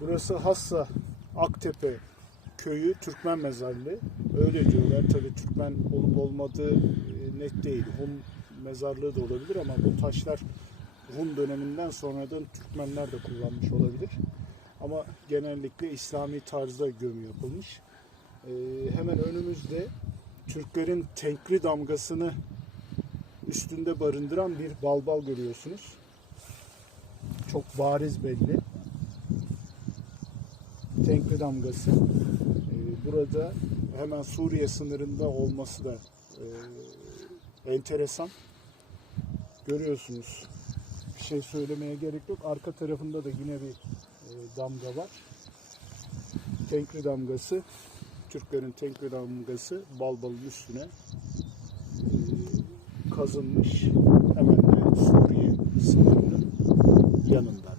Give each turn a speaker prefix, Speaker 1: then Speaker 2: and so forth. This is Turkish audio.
Speaker 1: Burası Hassa Aktepe köyü Türkmen mezarlığı. Öyle diyorlar. Tabii Türkmen olup olmadığı e, net değil. Hun mezarlığı da olabilir ama bu taşlar Hun döneminden sonradan Türkmenler de kullanmış olabilir. Ama genellikle İslami tarzda gömü yapılmış. Ee, hemen önümüzde Türklerin tenkri damgasını üstünde barındıran bir balbal görüyorsunuz. Çok bariz belli. Tenkri damgası. Ee, burada hemen Suriye sınırında olması da e, enteresan. Görüyorsunuz. Bir şey söylemeye gerek yok. Arka tarafında da yine bir e, damga var. Tenkri damgası. Türklerin tenkri damgası Balbal'ın üstüne e, kazınmış. Hemen de Suriye sınırının yanında.